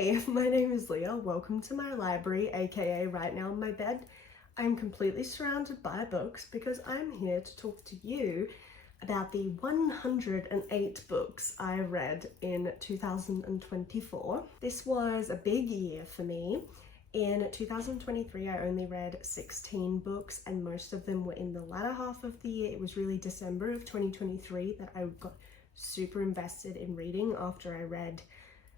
Hi, my name is Leah. Welcome to my library, aka right now in my bed. I'm completely surrounded by books because I'm here to talk to you about the 108 books I read in 2024. This was a big year for me. In 2023, I only read 16 books and most of them were in the latter half of the year. It was really December of 2023 that I got super invested in reading after I read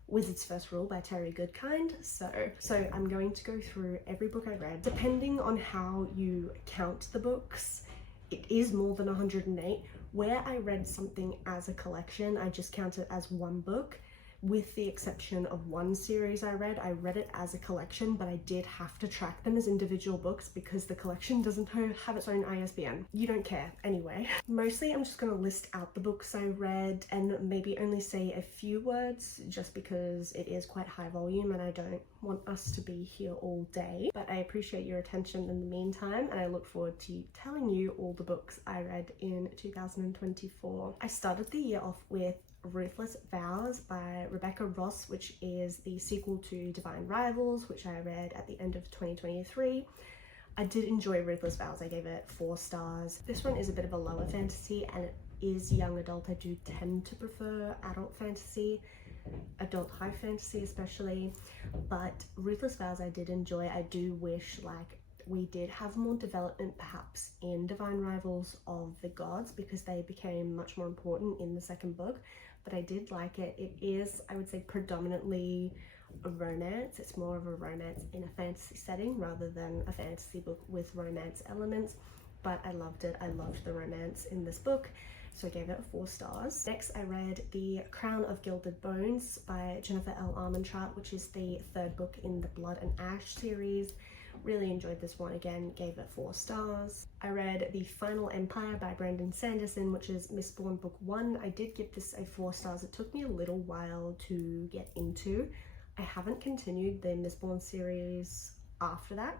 Wizard's First Rule by Terry Goodkind. So I'm going to go through every book I read. Depending on how you count the books, it is more than 108. Where I read something as a collection, I just count it as one book. With the exception of one series I read it as a collection, but I did have to track them as individual books because the collection doesn't have its own ISBN. You don't care anyway. Mostly I'm just going to list out the books I read and maybe only say a few words just because it is quite high volume and I don't want us to be here all day. But I appreciate your attention in the meantime and I look forward to telling you all the books I read in 2024. I started the year off with Ruthless Vows by Rebecca Ross, which is the sequel to Divine Rivals, which I read at the end of 2023. I did enjoy Ruthless Vows. I gave it 4 stars. This one is a bit of a lower fantasy and it is young adult. I do tend to prefer adult fantasy, adult high fantasy especially, but Ruthless Vows I did enjoy. I do wish we did have more development perhaps in Divine Rivals of the gods because they became much more important in the second book, but I did like it. It is, I would say, predominantly a romance. It's more of a romance in a fantasy setting rather than a fantasy book with romance elements, but I loved it. I loved the romance in this book, so I gave it 4 stars. Next, I read The Crown of Gilded Bones by Jennifer L. Armentrout, which is the 3rd book in the Blood and Ash series. Really enjoyed this one again, gave it 4 stars. I read The Final Empire by Brandon Sanderson, which is Mistborn Book 1. I did give this a 4 stars. It took me a little while to get into. I haven't continued the Mistborn series after that.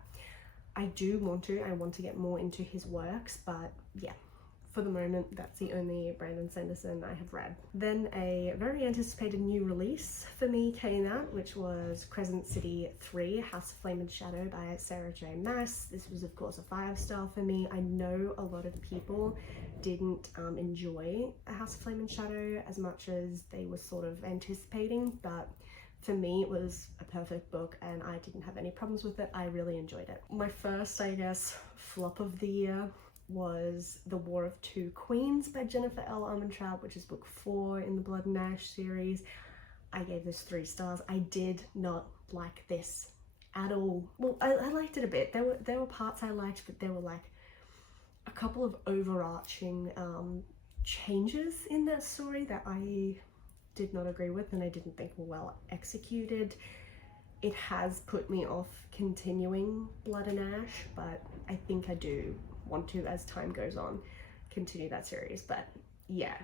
I do want to. I want to get more into his works, but yeah. For the moment, that's the only Brandon Sanderson I have read. Then a very anticipated new release for me came out, which was Crescent City 3, House of Flame and Shadow by Sarah J. Maas. This was of course a 5-star for me. I know a lot of people didn't enjoy A House of Flame and Shadow as much as they were sort of anticipating, but for me it was a perfect book and I didn't have any problems with it. I really enjoyed it. My first, I guess, flop of the year was The War of Two Queens by Jennifer L. Armentrout, which is book 4 in the Blood and Ash series. I gave this 3 stars. I did not like this at all. Well, I liked it a bit. There were parts I liked, but there were like a couple of overarching changes in that story that I did not agree with and I didn't think were well executed. It has put me off continuing Blood and Ash, but I think I do want to, as time goes on, continue that series. But yeah,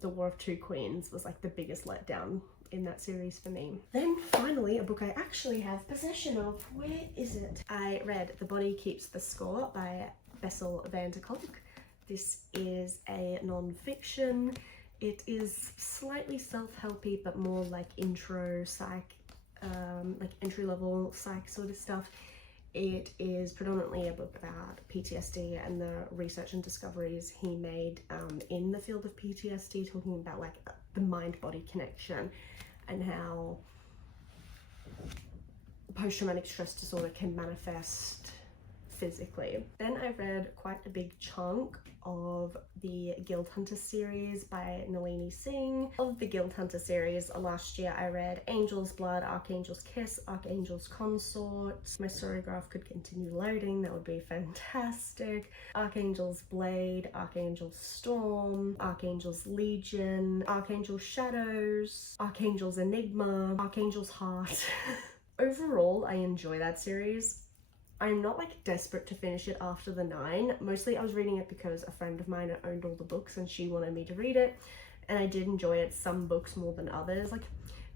The War of Two Queens was like the biggest letdown in that series for me. Then finally, a book I actually have possession of. Where is it? I read The Body Keeps the Score by Bessel van der Kolk. This is a non-fiction. It is slightly self-helpy, but more like intro psych, like entry-level psych sort of stuff. It is predominantly a book about PTSD and the research and discoveries he made in the field of PTSD, talking about like the mind-body connection and how post-traumatic stress disorder can manifest physically. Then I read quite a big chunk of the Guild Hunter series by Nalini Singh. Of the Guild Hunter series, last year I read Angel's Blood, Archangel's Kiss, Archangel's Consort. My story graph could continue loading, that would be fantastic. Archangel's Blade, Archangel's Storm, Archangel's Legion, Archangel's Shadows, Archangel's Enigma, Archangel's Heart. Overall, I enjoy that series. I'm not like desperate to finish it after the 9. Mostly I was reading it because a friend of mine owned all the books and she wanted me to read it, and I did enjoy it, some books more than others, like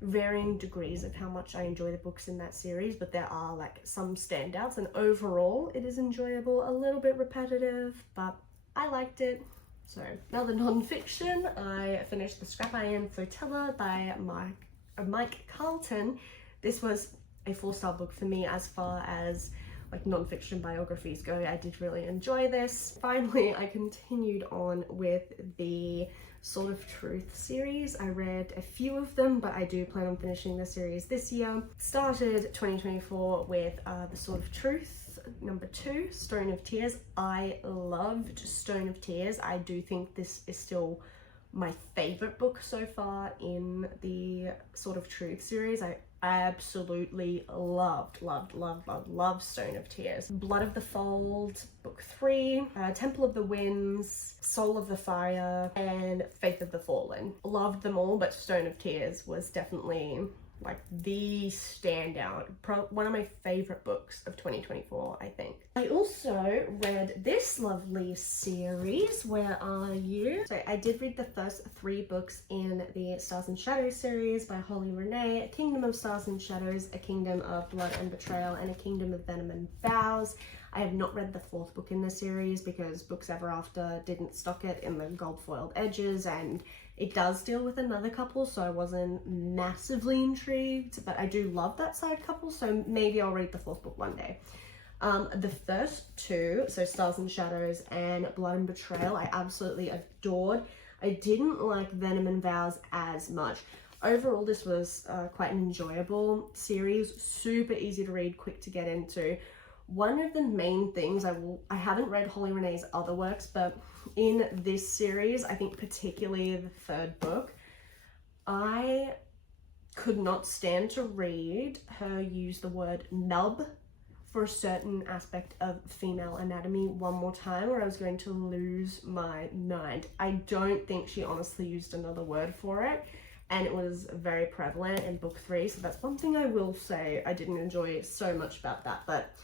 varying degrees of how much I enjoy the books in that series, but there are like some standouts and overall it is enjoyable, a little bit repetitive, but I liked it. So now the non-fiction, I finished The Scrap Iron Flotilla by Mike Carlton. This was a 4-star book for me as far as like non-fiction biographies go. I did really enjoy this. Finally, I continued on with the Sword of Truth series. I read a few of them, but I do plan on finishing the series this year. Started 2024 with the Sword of Truth, number 2, Stone of Tears. I loved Stone of Tears. I do think this is still my favorite book so far in the Sword of Truth series. I absolutely loved Stone of Tears. Blood of the Fold, book 3, Temple of the Winds, Soul of the Fire, and Faith of the Fallen. Loved them all, but Stone of Tears was definitely like the standout, one of my favorite books of 2024, I think. I also read this lovely series, Where Are You? So I did read the first 3 books in the Stars and Shadows series by Holly Renee: A Kingdom of Stars and Shadows, A Kingdom of Blood and Betrayal, and A Kingdom of Venom and Vows. I have not read the 4th book in the series because Books Ever After didn't stock it in the gold foiled edges, and it does deal with another couple, so I wasn't massively intrigued, but I do love that side couple, so maybe I'll read the 4th book one day. The first 2, so Stars and Shadows and Blood and Betrayal, I absolutely adored. I didn't like Venom and Vows as much. Overall, this was quite an enjoyable series, super easy to read, quick to get into. One of the main things, I haven't read Holly Renee's other works, but in this series, I think particularly the 3rd book, I could not stand to read her use the word nub for a certain aspect of female anatomy one more time, or I was going to lose my mind. I don't think she honestly used another word for it, and it was very prevalent in book 3, so that's one thing I will say I didn't enjoy so much about that. But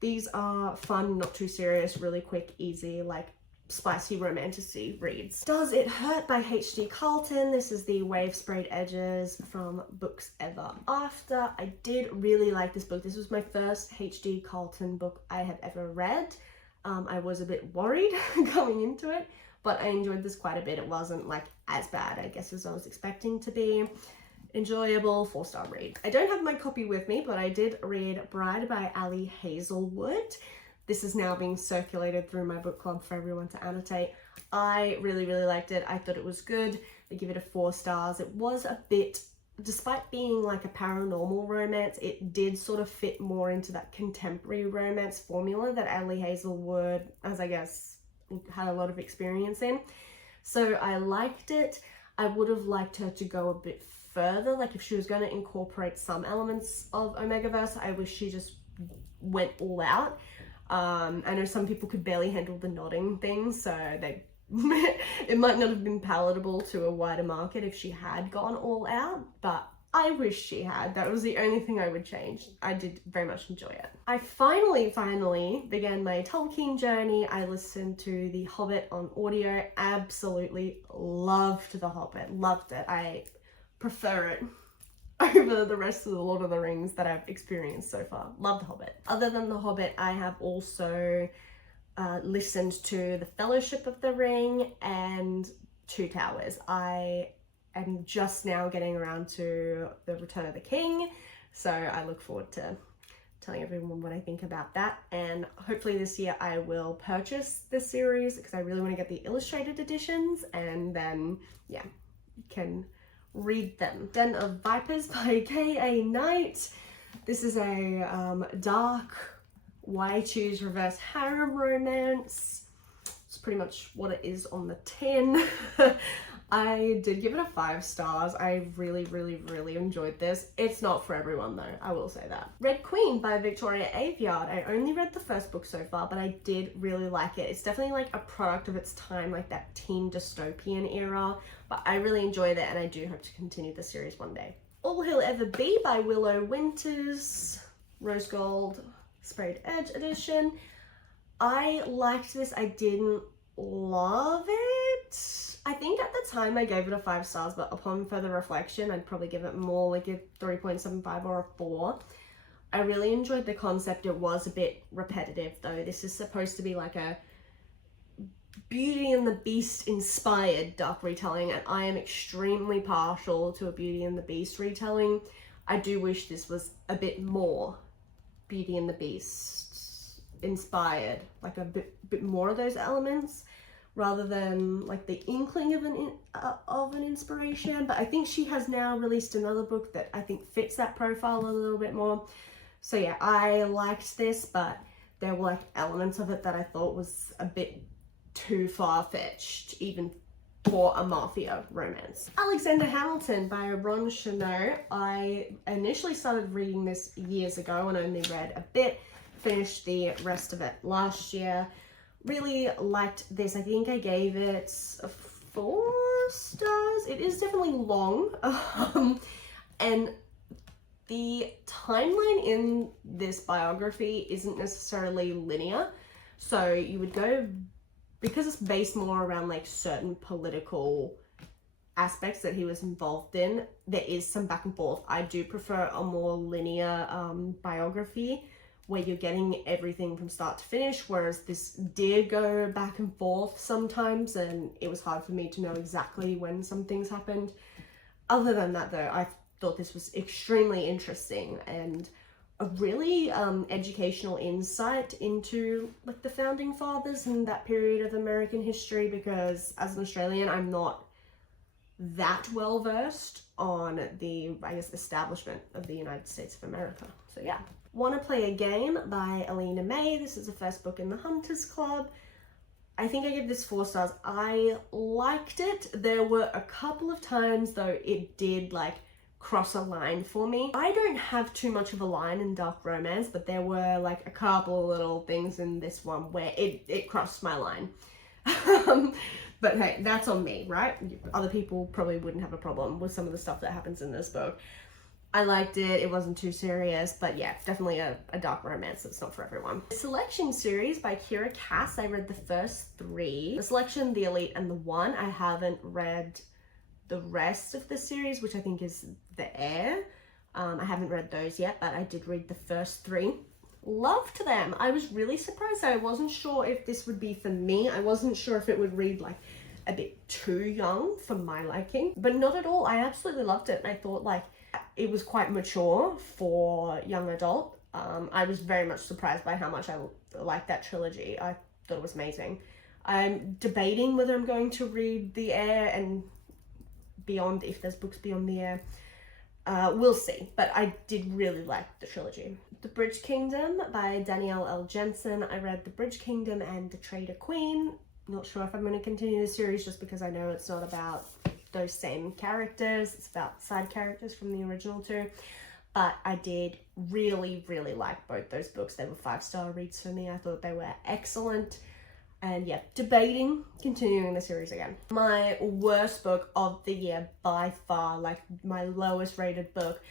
these are fun, not too serious, really quick, easy, like spicy romantasy reads. Does It Hurt by H.D. Carlton. This is the Wave Sprayed Edges from Books Ever After. I did really like this book. This was my first H.D. Carlton book I had ever read. I was a bit worried going into it, but I enjoyed this quite a bit. It wasn't like as bad, I guess, as I was expecting to be. Enjoyable, 4-star read. I don't have my copy with me, but I did read Bride by Ali Hazelwood. This is now being circulated through my book club for everyone to annotate. I really liked it. I thought it was good. I give it a 4 stars. It was a bit, despite being like a paranormal romance, it did sort of fit more into that contemporary romance formula that Ali Hazelwood, as I guess, had a lot of experience in. So I liked it. I would have liked her to go a bit further, like if she was going to incorporate some elements of Omegaverse, I wish she just went all out. I know some people could barely handle the nodding thing, so it might not have been palatable to a wider market if she had gone all out, but I wish she had. That was the only thing I would change. I did very much enjoy it. I finally began my Tolkien journey. I listened to The Hobbit on audio. Absolutely loved The Hobbit. Loved it. I prefer it over the rest of the Lord of the Rings that I've experienced so far. Love The Hobbit. Other than The Hobbit, I have also listened to The Fellowship of the Ring and Two Towers. I am just now getting around to The Return of the King, so I look forward to telling everyone what I think about that, and hopefully this year I will purchase this series because I really want to get the illustrated editions, and then yeah, you can read them. Den of Vipers by K.A. Knight. This is a dark why choose reverse harem romance. It's pretty much what it is on the tin. I did give it a 5 stars. I really enjoyed this. It's not for everyone though, I will say that. Red Queen by Victoria Aveyard. I only read the first book so far, but I did really like it. It's definitely like a product of its time, like that teen dystopian era, but I really enjoyed it and I do hope to continue the series one day. All He'll Ever Be by Willow Winters, Rose Gold Sprayed Edge edition. I liked this. I didn't love it. I think at the time I gave it a 5 stars, but upon further reflection, I'd probably give it more like a 3.75 or a 4. I really enjoyed the concept. It was a bit repetitive though. This is supposed to be like a Beauty and the Beast inspired dark retelling, and I am extremely partial to a Beauty and the Beast retelling. I do wish this was a bit more Beauty and the Beast inspired, like a bit more of those elements, rather than like the inkling of an inspiration. But I think she has now released another book that I think fits that profile a little bit more. So yeah, I liked this, but there were like elements of it that I thought was a bit too far-fetched, even for a mafia romance. Alexander Hamilton by Ron Chernow. I initially started reading this years ago and only read a bit, finished the rest of it last year. Really liked this. I think I gave it 4 stars. It is definitely long, and the timeline in this biography isn't necessarily linear. So you would go, because it's based more around like certain political aspects that he was involved in, there is some back and forth. I do prefer a more linear biography where you're getting everything from start to finish, whereas this did go back and forth sometimes, and it was hard for me to know exactly when some things happened. Other than that though, I thought this was extremely interesting and a really educational insight into like the founding fathers and that period of American history, because as an Australian, I'm not that well versed on the, I guess, establishment of the United States of America. So yeah. Wanna Play a Game by Alina May. This is the first book in the Hunters Club. I think I gave this 4 stars. I liked it. There were a couple of times though it did like cross a line for me. I don't have too much of a line in dark romance, but there were like a couple of little things in this one where it crossed my line. But hey, that's on me, right? Other people probably wouldn't have a problem with some of the stuff that happens in this book. I liked it. It wasn't too serious, but yeah, definitely a dark romance that's not for everyone. The Selection series by Kira Cass. I read the first 3. The Selection, The Elite, and The One. I haven't read the rest of the series, which I think is The Heir. I haven't read those yet, but I did read the first 3. Loved them. I was really surprised. I wasn't sure if this would be for me. I wasn't sure if it would read like a bit too young for my liking, but not at all. I absolutely loved it, and I thought like it was quite mature for young adult. I was very much surprised by how much I liked that trilogy. I thought it was amazing. I'm debating whether I'm going to read The Heir and beyond, if there's books beyond The Heir. We'll see, but I did really like the trilogy. The Bridge Kingdom by Danielle L. Jensen. I read The Bridge Kingdom and The Traitor Queen. Not sure if I'm going to continue the series just because I know it's not about those same characters. It's about side characters from the original 2. But I did really, really like both those books. They were 5-star reads for me. I thought they were excellent. And yeah, debating continuing the series again. My worst book of the year by far, like my lowest rated book,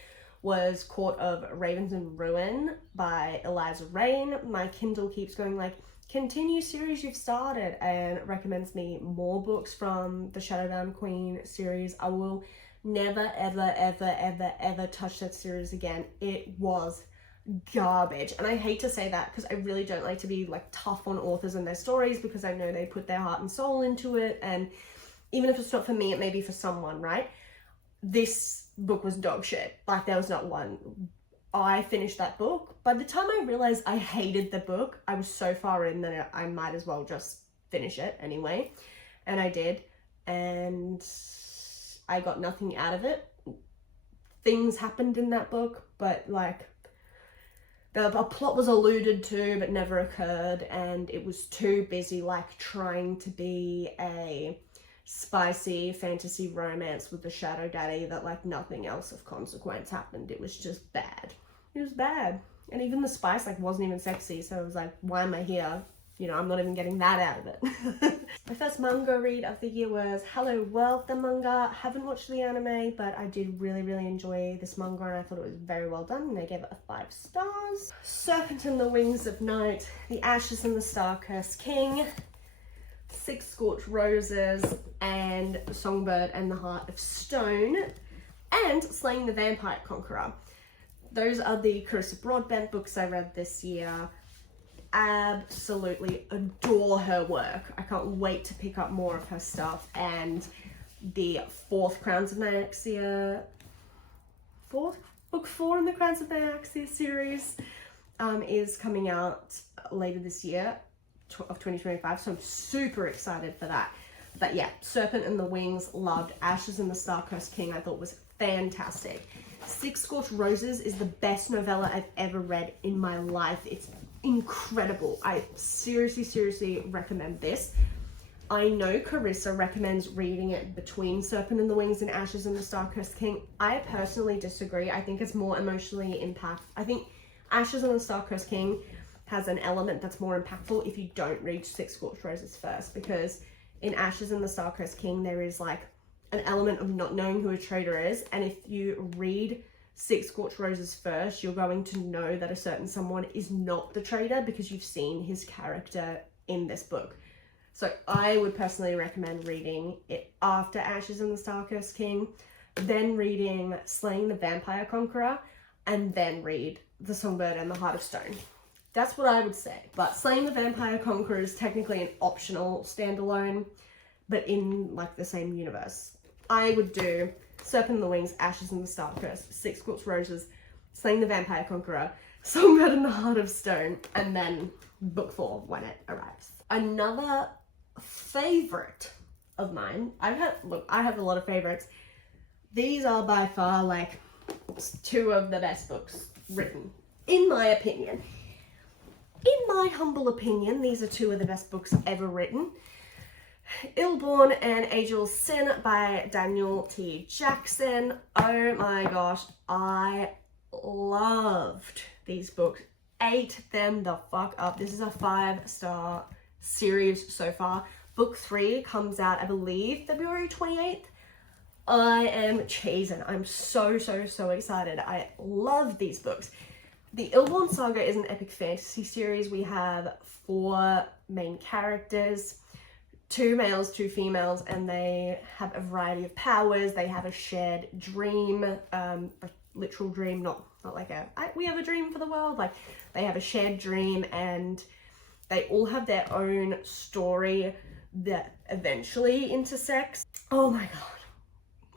was Court of Ravens and Ruin by Eliza Rain. My Kindle keeps going like, continue series you've started, and recommends me more books from the Shadowdown Queen series. I will never, ever, ever, ever, ever touch that series again. It was garbage, and I hate to say that because I really don't like to be like tough on authors and their stories, because I know they put their heart and soul into it, and even if it's not for me, it may be for someone, right? This book was dog shit. Like, there was not one. I finished that book. By the time I realized I hated the book, I was so far in that I might as well just finish it anyway. And I did. And I got nothing out of it. Things happened in that book, but like a plot was alluded to but never occurred, and it was too busy like trying to be a spicy fantasy romance with the shadow daddy that like nothing else of consequence happened. It was just bad. It was bad. And even the spice like wasn't even sexy, so I was like, why am I here? You know, I'm not even getting that out of it. My first manga read of the year was Hello World, the manga. Haven't watched the anime, but I did really, really enjoy this manga, and I thought it was very well done, and I gave it a 5 stars. Serpent and the Wings of Night, The Ashes and the Star-Cursed King, 6 Scorched Roses, and Songbird and the Heart of Stone, and Slaying the Vampire Conqueror. Those are the Carissa Broadbent books I read this year. Absolutely adore her work. I can't wait to pick up more of her stuff. And the 4th Crowns of Nyxia, 4th book 4 in the Crowns of Nyaxia series is coming out later this year of 2025, so I'm super excited for that. But yeah, Serpent and the Wings, loved. Ashes and the Star-Cursed King I thought was fantastic. Six Scorched Roses is the best novella I've ever read in my life. It's incredible. I seriously recommend this. I know Carissa recommends reading it between Serpent and the Wings and Ashes and the Star-Cursed King. I personally disagree. I think it's more emotionally impactful. I think Ashes and the Star-Cursed King has an element that's more impactful if you don't read Six Scorched Roses first, because in Ashes and the Star-Cursed King there is like an element of not knowing who a traitor is, and if you read Six Scorched Roses first, you're going to know that a certain someone is not the traitor because you've seen his character in this book. So I would personally recommend reading it after Ashes and the Star-Cursed King, then reading Slaying the Vampire Conqueror, and then read The Songbird and the Heart of Stone. That's what I would say. But Slaying the Vampire Conqueror is technically an optional standalone, but in like the same universe. I would do Serpent and the Wings, Ashes and the Star-Cursed, Six Scorched Roses, Slaying the Vampire Conqueror, Songbird and the Heart of Stone, and then book 4 when it arrives. Another favorite of mine, I have a lot of favorites. These are by far like 2 of the best books written, in my opinion. In my humble opinion, these are 2 of the best books ever written. Illborn and Angel's Sin by Daniel T. Jackson. Oh my gosh, I loved these books. Ate them the fuck up. This is a 5-star series so far. Book 3 comes out, I believe, February 28th. I am cheesing. I'm so excited. I love these books. The Illborn Saga is an epic fantasy series. We have 4 main characters, 2 males, 2 females, and they have a variety of powers. They have a shared dream, a literal dream, not like we have a dream for the world. Like, they have a shared dream, and they all have their own story that eventually intersects. Oh my god.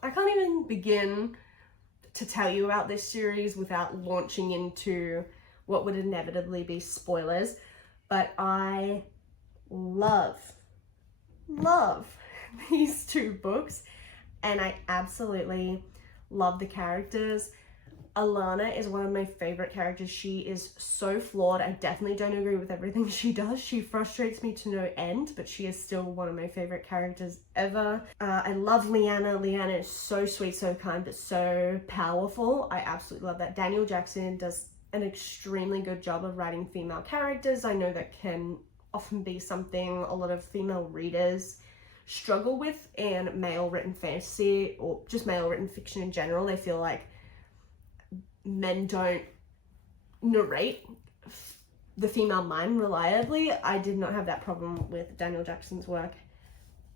I can't even begin to tell you about this series without launching into what would inevitably be spoilers, but I love these 2 books, and I absolutely love the characters. Alana is one of my favorite characters. She is so flawed. I definitely don't agree with everything she does. She frustrates me to no end, but she is still one of my favorite characters ever. I love Leanna. Leanna is so sweet, so kind, but so powerful. I absolutely love that. Daniel Jackson does an extremely good job of writing female characters. I know that can often be something a lot of female readers struggle with in male written fantasy, or just male written fiction in general. They feel like men don't narrate the female mind reliably. I did not have that problem with Daniel Jackson's work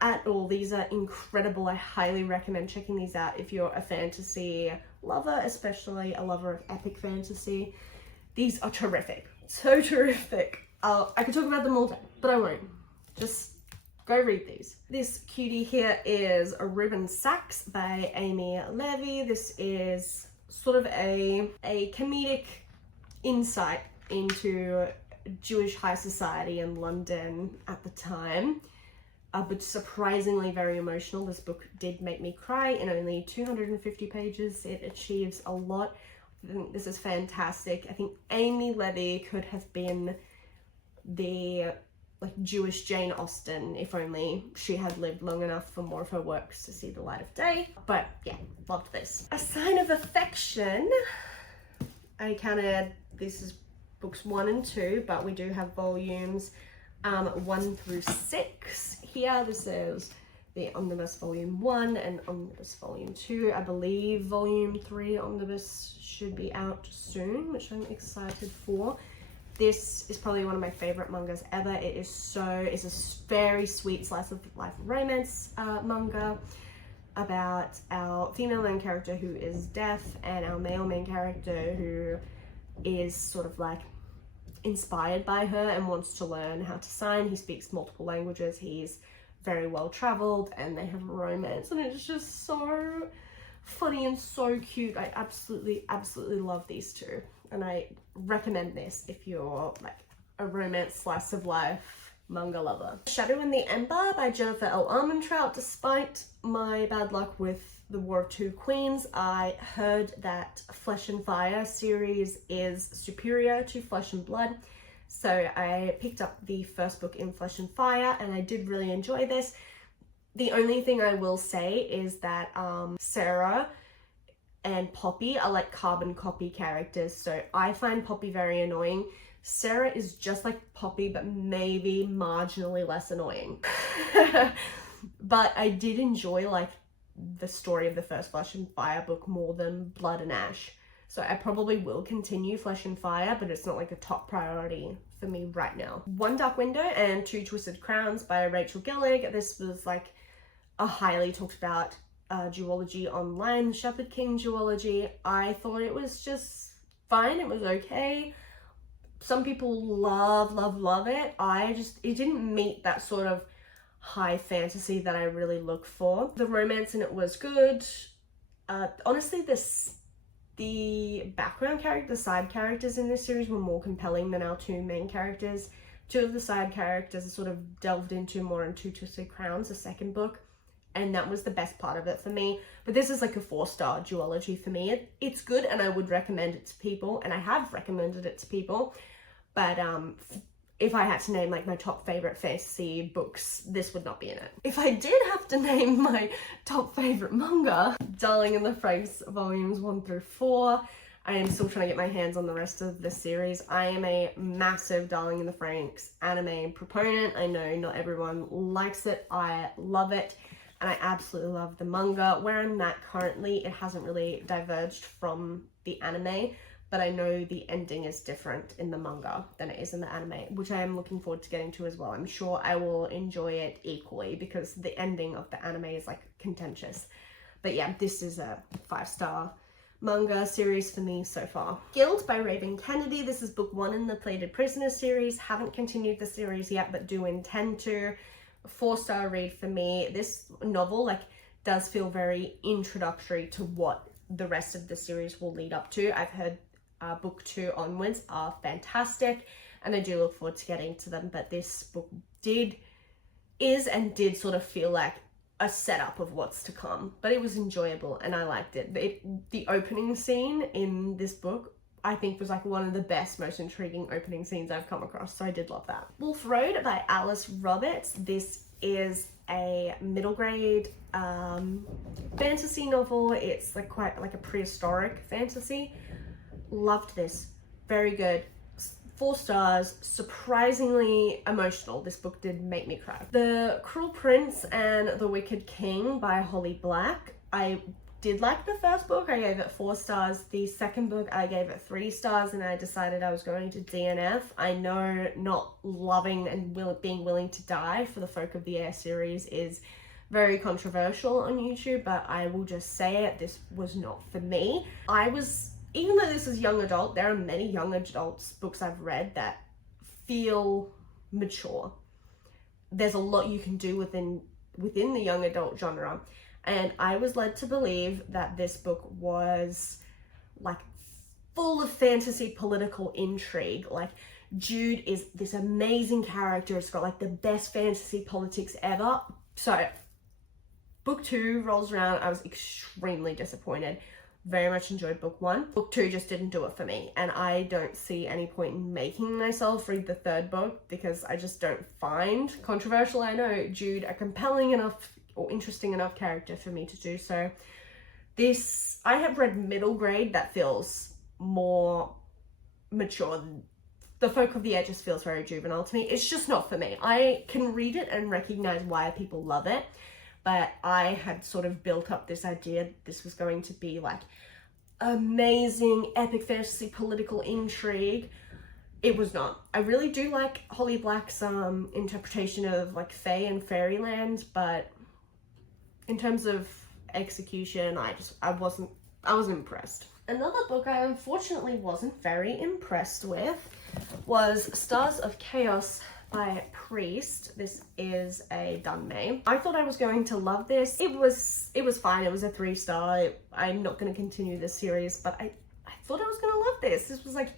at all. These are incredible. I highly recommend checking these out if you're a fantasy lover, especially a lover of epic fantasy. These are terrific. So terrific. I could talk about them all day, but I won't. Just go read these. This cutie here is a Reuben Sachs by Amy Levy. This is sort of a comedic insight into Jewish high society in London at the time, but surprisingly very emotional. This book did make me cry. In only 250 pages, it achieves a lot. I think this is fantastic. I think Amy Levy could have been the Jewish Jane Austen if only she had lived long enough for more of her works to see the light of day. But yeah, loved this. A Sign of Affection. I counted, this is books 1 and 2, but we do have volumes 1 through 6 here. This is the Omnibus Volume 1 and Omnibus Volume 2. I believe Volume 3 Omnibus should be out soon, which I'm excited for. This is probably one of my favorite mangas ever. It's a very sweet slice of life romance manga about our female main character who is deaf and our male main character who is sort of like inspired by her and wants to learn how to sign. He speaks multiple languages. He's very well traveled, and they have a romance, and it's just so funny and so cute. I absolutely love these two, and I recommend this if you're like a romance slice of life manga lover. Shadow in the Ember by Jennifer L. Armentrout. Despite my bad luck with the War of Two Queens, I heard that Flesh and Fire series is superior to Flesh and Blood, so I picked up the first book in Flesh and Fire and I did really enjoy this. The only thing I will say is that Sarah and Poppy are like carbon copy characters, so I find Poppy very annoying. Sarah is just like Poppy, but maybe marginally less annoying. But I did enjoy like the story of the first Flesh and Fire book more than Blood and Ash. So I probably will continue Flesh and Fire, but it's not like a top priority for me right now. One Dark Window and Two Twisted Crowns by Rachel Gillig. This was like a highly talked about duology online, Shepherd King duology. I thought it was just fine, it was okay. Some people love it. It didn't meet that sort of high fantasy that I really look for. The romance in it was good. Honestly, the background characters, the side characters in this series were more compelling than our two main characters. Two of the side characters are sort of delved into more in Two Twisted Crowns, the second book, and that was the best part of it for me. But this is like a 4-star duology for me. It's good and I would recommend it to people, and I have recommended it to people. But if I had to name like my top favorite fantasy books, this would not be in it. If I did have to name my top favorite manga, Darling in the Franxx volumes 1 through 4. I am still trying to get my hands on the rest of the series. I am a massive Darling in the Franxx anime proponent. I know not everyone likes it. I love it. And I absolutely love the manga. Where I'm at currently, it hasn't really diverged from the anime, but I know the ending is different in the manga than it is in the anime, which I am looking forward to getting to as well. I'm sure I will enjoy it equally because the ending of the anime is like contentious. But yeah, this is a 5-star manga series for me so far. Guild by Raven Kennedy. This is book 1 in the Plated Prisoner series. Haven't continued the series yet, but do intend to. 4-star read for me. This novel like does feel very introductory to what the rest of the series will lead up to. I've heard book 2 onwards are fantastic and I do look forward to getting to them, but this book did sort of feel like a setup of what's to come, but it was enjoyable and I liked it. The opening scene in this book I think was like one of the best, most intriguing opening scenes I've come across, so I did love that. Wolf Road by Alice Roberts. This is a middle grade fantasy novel. It's like quite like a prehistoric fantasy. Loved this. Very good. 4 stars. Surprisingly emotional. This book did make me cry. The Cruel Prince and the Wicked King by Holly Black. I did like the first book. I gave it 4 stars. The second book I gave it 3 stars and I decided I was going to DNF. I know not loving and being willing to die for the Folk of the Air series is very controversial on YouTube, but I will just say it, this was not for me. Even though this is young adult, there are many young adults books I've read that feel mature. There's a lot you can do within the young adult genre. And I was led to believe that this book was like full of fantasy political intrigue. Like Jude is this amazing character. It's got like the best fantasy politics ever. So book 2 rolls around. I was extremely disappointed. Very much enjoyed book 1. Book 2 just didn't do it for me. And I don't see any point in making myself read the 3rd book because I just don't find, controversial I know, Jude a compelling enough or interesting enough character for me to do so. This, I have read middle grade that feels more mature. The Folk of the Air just feels very juvenile to me. It's just not for me. I can read it and recognize why people love it, but I had sort of built up this idea this was going to be like amazing epic fantasy political intrigue. It was not. I really do like Holly Black's interpretation of like Fae and Fairyland, but in terms of execution, I wasn't impressed. Another book I unfortunately wasn't very impressed with was Stars of Chaos by Priest. This is a Dunmay. I thought I was going to love this. It was fine. It was a 3-star. I'm not going to continue this series, but I thought I was going to love this. This was like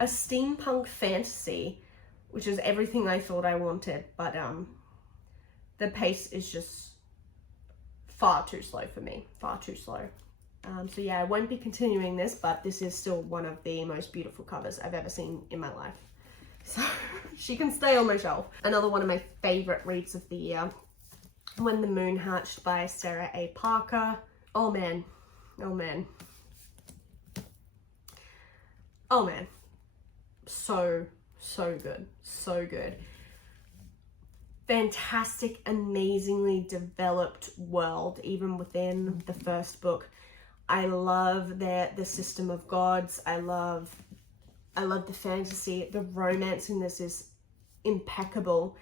a steampunk fantasy, which is everything I thought I wanted, but the pace is just far too slow for me. Far too slow. So yeah, I won't be continuing this, but this is still one of the most beautiful covers I've ever seen in my life. So she can stay on my shelf. Another one of my favorite reads of the year, When the Moon Hatched by Sarah A. Parker. Oh man. Oh man. Oh man. So good. So good. Fantastic, amazingly developed world, even within the first book. I love the system of gods. I love the fantasy. The romance in this is impeccable.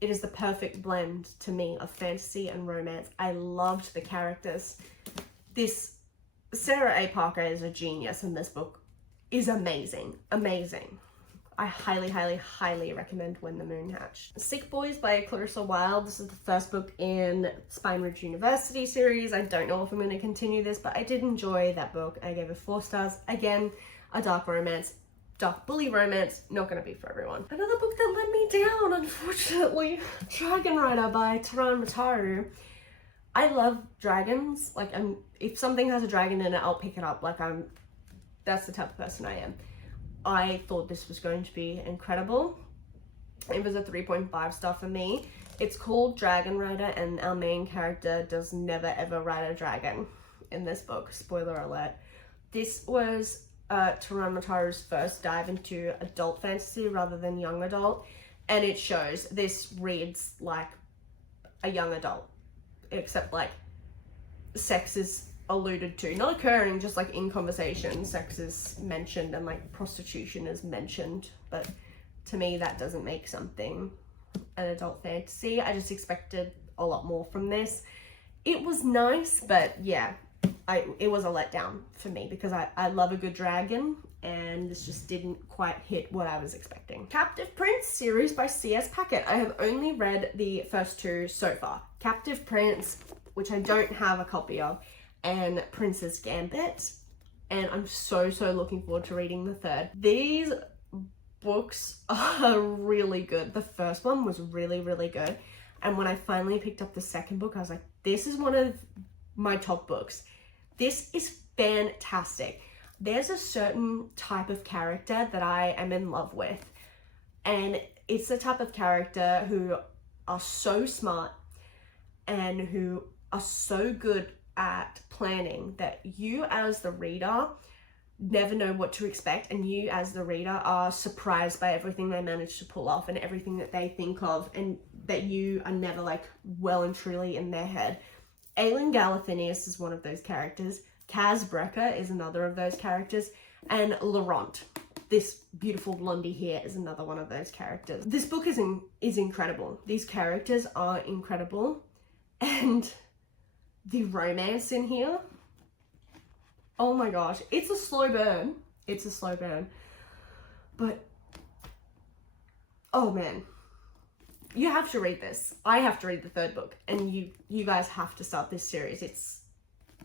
It is the perfect blend to me of fantasy and romance. I loved the characters. This Sarah A. Parker is a genius, and this book is amazing. Amazing. I highly recommend When the Moon Hatched. Sick Boys by Clarissa Wilde. This is the first book in Spine Ridge University series. I don't know if I'm going to continue this, but I did enjoy that book. I gave it 4 stars. Again, a dark romance. Dark bully romance. Not going to be for everyone. Another book that let me down, unfortunately. Dragon Rider by Taran Mataru. I love dragons. Like, if something has a dragon in it, I'll pick it up. Like, that's the type of person I am. I thought this was going to be incredible. It was a 3.5 star for me. It's called Dragon Rider, and our main character does never ever ride a dragon in this book. Spoiler alert. This was Taran Mataru's first dive into adult fantasy rather than young adult, and it shows. This reads like a young adult, except like sex is alluded to, not occurring, just like in conversation. Sex is mentioned and like prostitution is mentioned, but to me that doesn't make something an adult fantasy. I just expected a lot more from this. It was nice, but yeah, it was a letdown for me because I love a good dragon, and this just didn't quite hit what I was expecting. Captive Prince series by C.S. Packet. I have only read the first 2 so far. Captive Prince, which I don't have a copy of, and Princess Gambit, and I'm so looking forward to reading the 3rd. These books are really good. The first one was really good, and when I finally picked up the second book, I was like, this is one of my top books. This is fantastic. There's a certain type of character that I am in love with, and it's the type of character who are so smart and who are so good at planning that you as the reader never know what to expect, and you as the reader are surprised by everything they manage to pull off and everything that they think of, and that you are never like well and truly in their head. Aelin Galathinius is one of those characters. Kaz Brecker is another of those characters, and Laurent, this beautiful blondie here, is another one of those characters. This book is incredible. These characters are incredible, and the romance in here, oh my gosh, it's a slow burn. It's a slow burn. But, oh man, you have to read this. I have to read the 3rd book, and you guys have to start this series. It's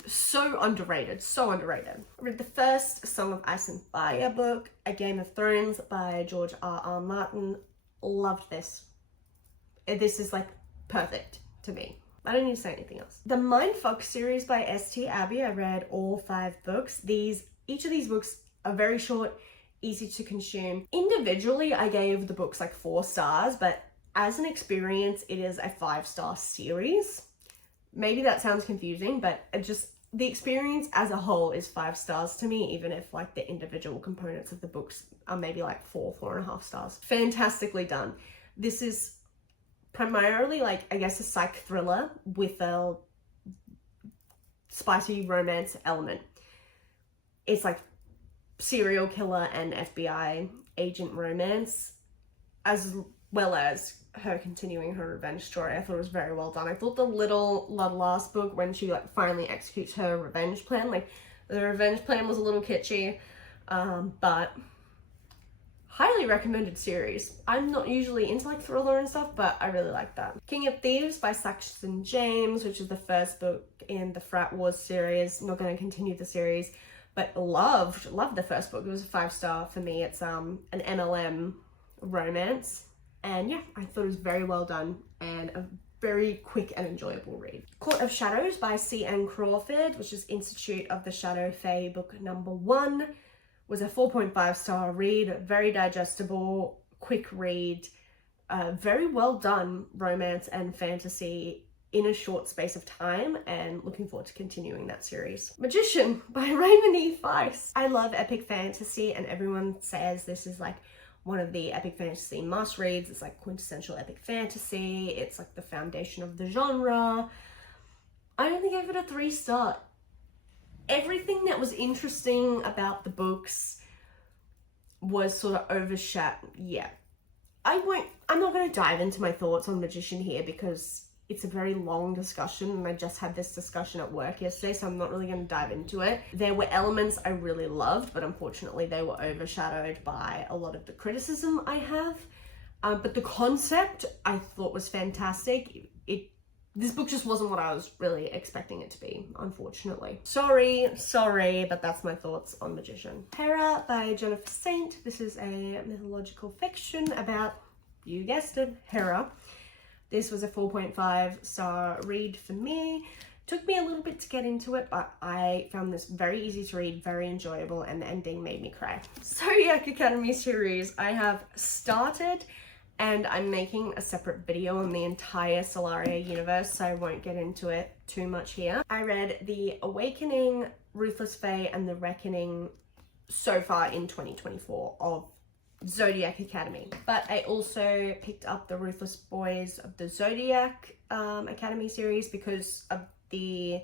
so underrated, so underrated. I read the first Song of Ice and Fire book, A Game of Thrones by George R.R. Martin. Loved this. This is like perfect to me. I don't need to say anything else. The Mindfuck series by S.T. Abbey. I read all 5 books. Each of these books are very short, easy to consume. Individually, I gave the books like 4 stars, but as an experience, it is a 5-star series. Maybe that sounds confusing, but the experience as a whole is 5 stars to me, even if like the individual components of the books are maybe like 4.5 stars. Fantastically done. This is primarily like, I guess, a psych thriller with a spicy romance element. It's like serial killer and FBI agent romance, as well as her continuing her revenge story. I thought it was very well done. I thought the last book, when she like finally executes her revenge plan, like the revenge plan was a little kitschy, but highly recommended series. I'm not usually into like thriller and stuff, but I really like that. King of Thieves by Saxon James, which is the first book in the Frat Wars series. Not going to continue the series, but loved the first book. It was a 5-star for me. It's an MLM romance, and yeah, I thought it was very well done and a very quick and enjoyable read. Court of Shadows by C.N. Crawford, which is Institute of the Shadow Fae book number 1, was a 4.5-star read, very digestible, quick read, very well done romance and fantasy in a short space of time, and looking forward to continuing that series. Magician by Raymond E. Feist. I love epic fantasy, and everyone says this is like one of the epic fantasy must reads. It's like quintessential epic fantasy. It's like the foundation of the genre. I only gave it a 3-star. Everything that was interesting about the books was sort of overshadowed. Yeah. I'm not going to dive into my thoughts on Magician here because it's a very long discussion, and I just had this discussion at work yesterday, so I'm not really going to dive into it. There were elements I really loved, but unfortunately they were overshadowed by a lot of the criticism I have. But the concept I thought was fantastic. This book just wasn't what I was really expecting it to be, unfortunately. Sorry, but that's my thoughts on Magician. Hera by Jennifer Saint. This is a mythological fiction about, you guessed it, Hera. This was a 4.5-star read for me. Took me a little bit to get into it, but I found this very easy to read, very enjoyable, and the ending made me cry. Zodiac Academy series I have started, and I'm making a separate video on the entire Solaria universe, so I won't get into it too much here. I read The Awakening, Ruthless Fae, and The Reckoning so far in 2024 of Zodiac Academy, but I also picked up the Ruthless Boys of the Zodiac Academy series because of the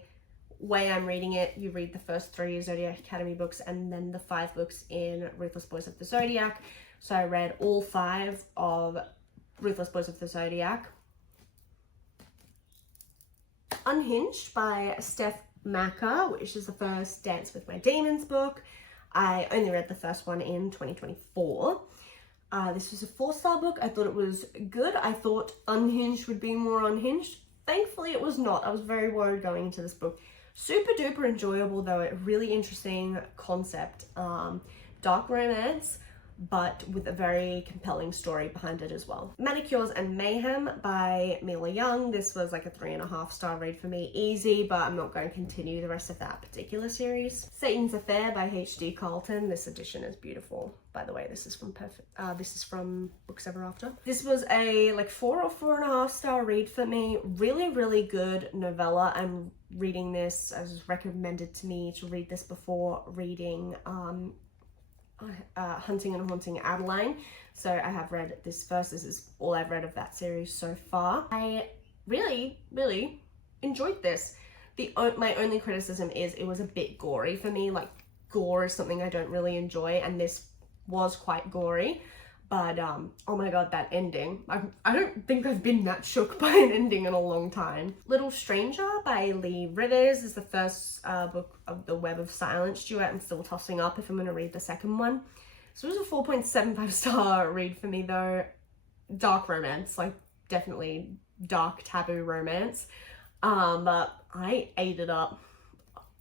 way I'm reading it. You read the first 3 Zodiac Academy books and then the 5 books in Ruthless Boys of the Zodiac. So I read all 5 of Ruthless Boys of the Zodiac. Unhinged by Steph Macker, which is the first Dance with My Demons book. I only read the first one in 2024. This was a 4-star book. I thought it was good. I thought Unhinged would be more unhinged. Thankfully, it was not. I was very worried going into this book. Super duper enjoyable though. A really interesting concept. Dark romance, but with a very compelling story behind it as well. Manicures and Mayhem by Mila Young. This was like a 3.5-star read for me. Easy, but I'm not going to continue the rest of that particular series. Satan's Affair by H.D. Carlton. This edition is beautiful. By the way, this is from Books Ever After. This was a like 4 or 4.5-star read for me. Really, really good novella. I'm reading this, as was recommended to me to read this before reading Hunting and Haunting Adeline. So I have read this first. This is all I've read of that series so far. I really, really enjoyed this. My only criticism is it was a bit gory for me. Like, gore is something I don't really enjoy, and this was quite gory. But oh my god, that ending. I don't think I've been that shook by an ending in a long time. Little Stranger by Lee Rivers is the first book of the Web of Silence duet. I'm still tossing up if I'm going to read the second one. So it was a 4.75-star read for me though. Dark romance, like definitely dark taboo romance. But I ate it up.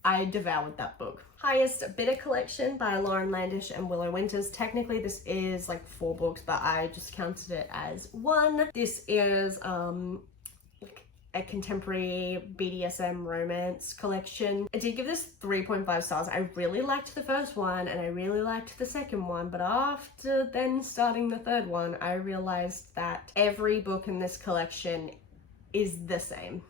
I devoured that book. Highest Bidder Collection by Lauren Landish and Willow Winters. Technically this is like 4 books, but I just counted it as 1. This is like a contemporary BDSM romance collection. I did give this 3.5 stars. I really liked the first one and I really liked the second one, but after then starting the third one, I realized that every book in this collection is the same.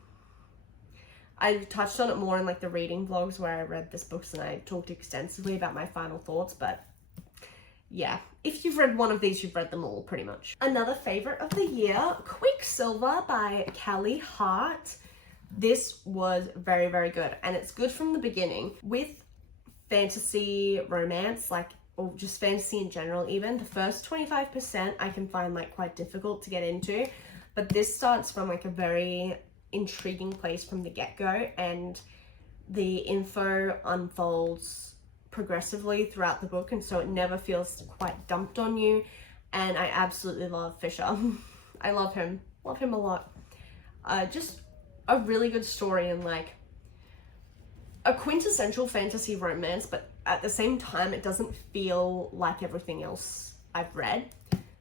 I touched on it more in like the reading vlogs where I read this books and I talked extensively about my final thoughts, but yeah, if you've read one of these, you've read them all pretty much. Another favorite of the year, Quicksilver by Callie Hart. This was very, very good, and it's good from the beginning. With fantasy romance, like, or just fantasy in general even, the first 25% I can find like quite difficult to get into, but this starts from like a very intriguing place from the get-go, and the info unfolds progressively throughout the book, and so it never feels quite dumped on you. And I absolutely love Fisher. I love him a lot. Just a really good story, and like a quintessential fantasy romance, but at the same time it doesn't feel like everything else I've read.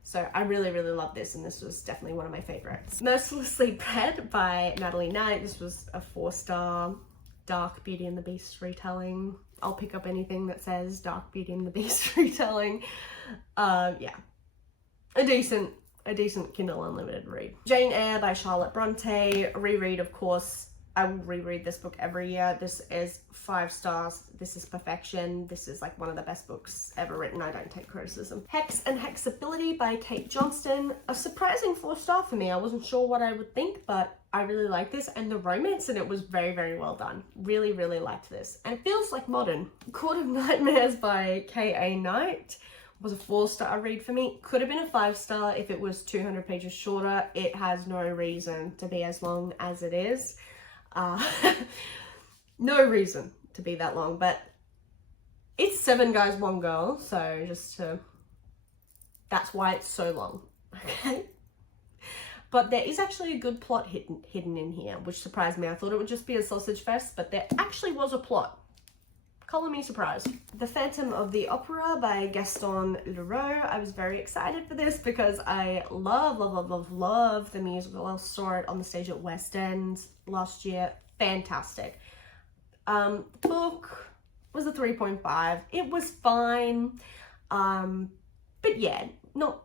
So I really, really love this, and this was definitely one of my favorites. Mercilessly Bred by Natalie Knight. This was a 4-star dark Beauty and the Beast retelling. I'll pick up anything that says dark Beauty and the Beast retelling. Yeah, a decent Kindle Unlimited read. Jane Eyre by Charlotte Bronte. Reread, of course. I will reread this book every year. This is 5 stars. This is perfection. This is like one of the best books ever written. I don't take criticism. Hex and Hexability by Kate Johnston. A surprising 4-star for me. I wasn't sure what I would think, but I really like this, and the romance in it was very, very well done. Really, really liked this. And it feels like modern. Court of Nightmares by K.A. Knight was a 4-star read for me. Could have been a 5-star if it was 200 pages shorter. It has no reason to be as long as it is. No reason to be that long, but it's 7 guys, 1 girl, so that's why it's so long, okay? But there is actually a good plot hidden in here, which surprised me. I thought it would just be a sausage fest, but there actually was a plot. Color me surprised. The Phantom of the Opera by Gaston Leroux. I was very excited for this because I love the musical. I saw it on the stage at West End last year. Fantastic. Book was a 3.5. It was fine. But yeah, not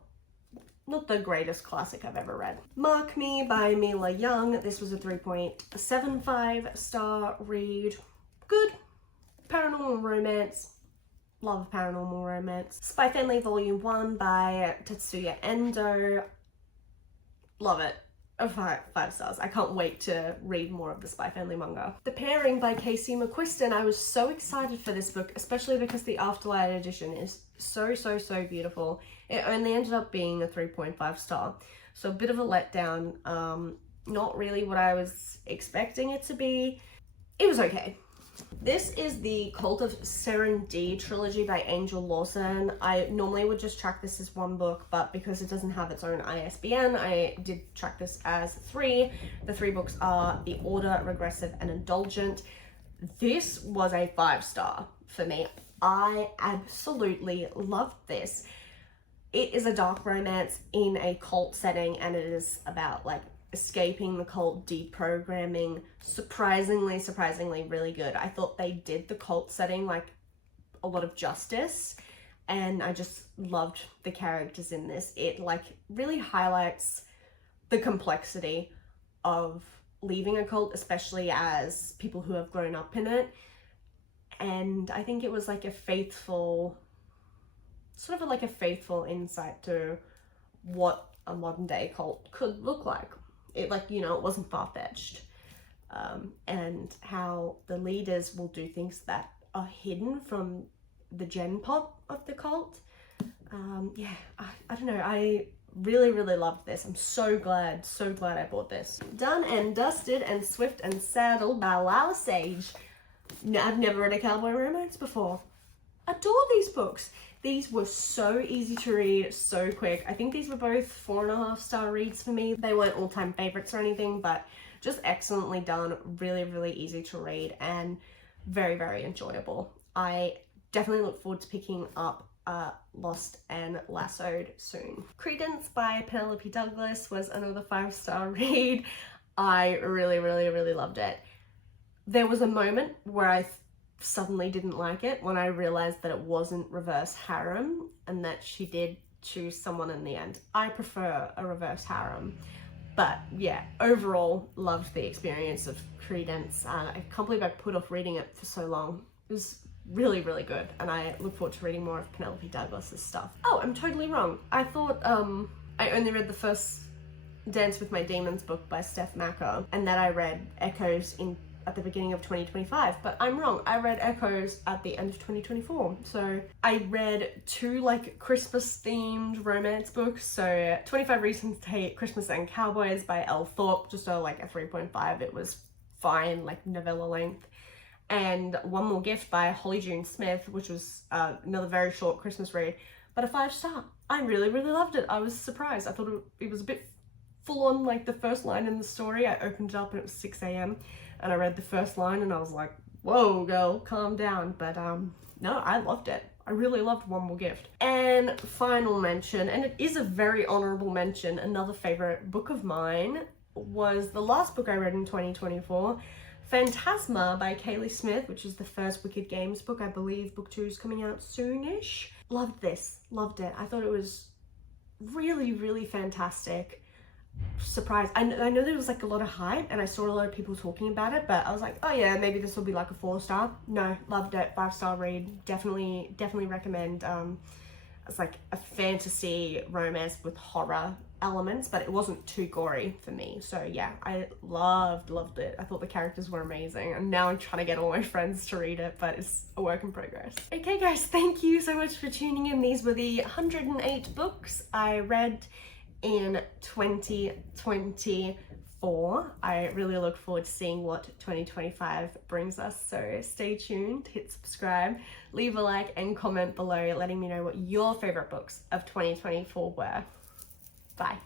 the greatest classic I've ever read. Mark Me by Mila Young. This was a 3.75 star read. Good. Paranormal romance. Love paranormal romance. Spy Family Volume 1 by Tetsuya Endo. Love it. 5 stars. I can't wait to read more of the Spy Family manga. The Pairing by Casey McQuiston. I was so excited for this book, especially because the Afterlight edition is so beautiful. It only ended up being a 3.5 star. So a bit of a letdown. Not really what I was expecting it to be. It was okay. This is the Cult of Serenity trilogy by Angel Lawson. I normally would just track this as 1 book, but because it doesn't have its own ISBN, I did track this as 3. The 3 books are The Order, Regressive, and Indulgent. This was a 5-star for me. I absolutely loved this. It is a dark romance in a cult setting, and it is about like escaping the cult, deprogramming. Surprisingly really good. I thought they did the cult setting like a lot of justice, and I just loved the characters in this. It like really highlights the complexity of leaving a cult, especially as people who have grown up in it. And I think it was like a faithful insight to what a modern day cult could look like. It like, you know, it wasn't far-fetched. And how the leaders will do things that are hidden from the gen pop of the cult. Yeah, I don't know, I really loved this. I'm so glad I bought this. Done and Dusted and Swift and Saddled by Lila Sage. I've never read a cowboy romance before. Adore these books. These were so easy to read, so quick. I think these were both 4.5 star reads for me. They weren't all-time favorites or anything, but just excellently done, really easy to read, and very enjoyable. I definitely look forward to picking up Lost and Lassoed soon. Credence by Penelope Douglas was another 5-star read. I really loved it. There was a moment where I suddenly didn't like it when I realized that it wasn't reverse harem and that she did choose someone in the end. I prefer a reverse harem, but yeah, overall loved the experience of Credence. I can't believe I put off reading it for so long. It was really good, and I look forward to reading more of Penelope Douglas's stuff. Oh, I'm totally wrong. I thought I only read the first Dance with My Demons book by Steph Macker, and that I read Echoes at the beginning of 2025, but I'm wrong. I read Echoes at the end of 2024. So I read 2 like Christmas themed romance books. So 25 Reasons to Hate Christmas and Cowboys by Elle Thorpe, just like a 3.5. It was fine, like novella length. and One More Gift by Holly June Smith, which was another very short Christmas read, but a 5-star. I really, really loved it. I was surprised. I thought it was a bit full on, like the first line in the story. I opened it up and it was 6 a.m. and I read the first line and I was like, whoa, girl, calm down. But no, I loved it. I really loved One More Gift. And final mention, and it is a very honorable mention, another favorite book of mine was the last book I read in 2024, Phantasma by Kaylee Smith, which is the first Wicked Games book. I believe book 2 is coming out soonish. Loved this, loved it. I thought it was really, really fantastic. Surprised. I know there was like a lot of hype and I saw a lot of people talking about it, but I was like, oh yeah, maybe this will be like a 4-star. No, loved it. 5-star read. Definitely recommend. It's like a fantasy romance with horror elements, but it wasn't too gory for me. So yeah, I loved it. I thought the characters were amazing, and now I'm trying to get all my friends to read it, but it's a work in progress. Okay guys, thank you so much for tuning in. These were the 108 books I read in 2024. I really look forward to seeing what 2025 brings us, so stay tuned, hit subscribe, leave a like and comment below letting me know what your favorite books of 2024 were. Bye.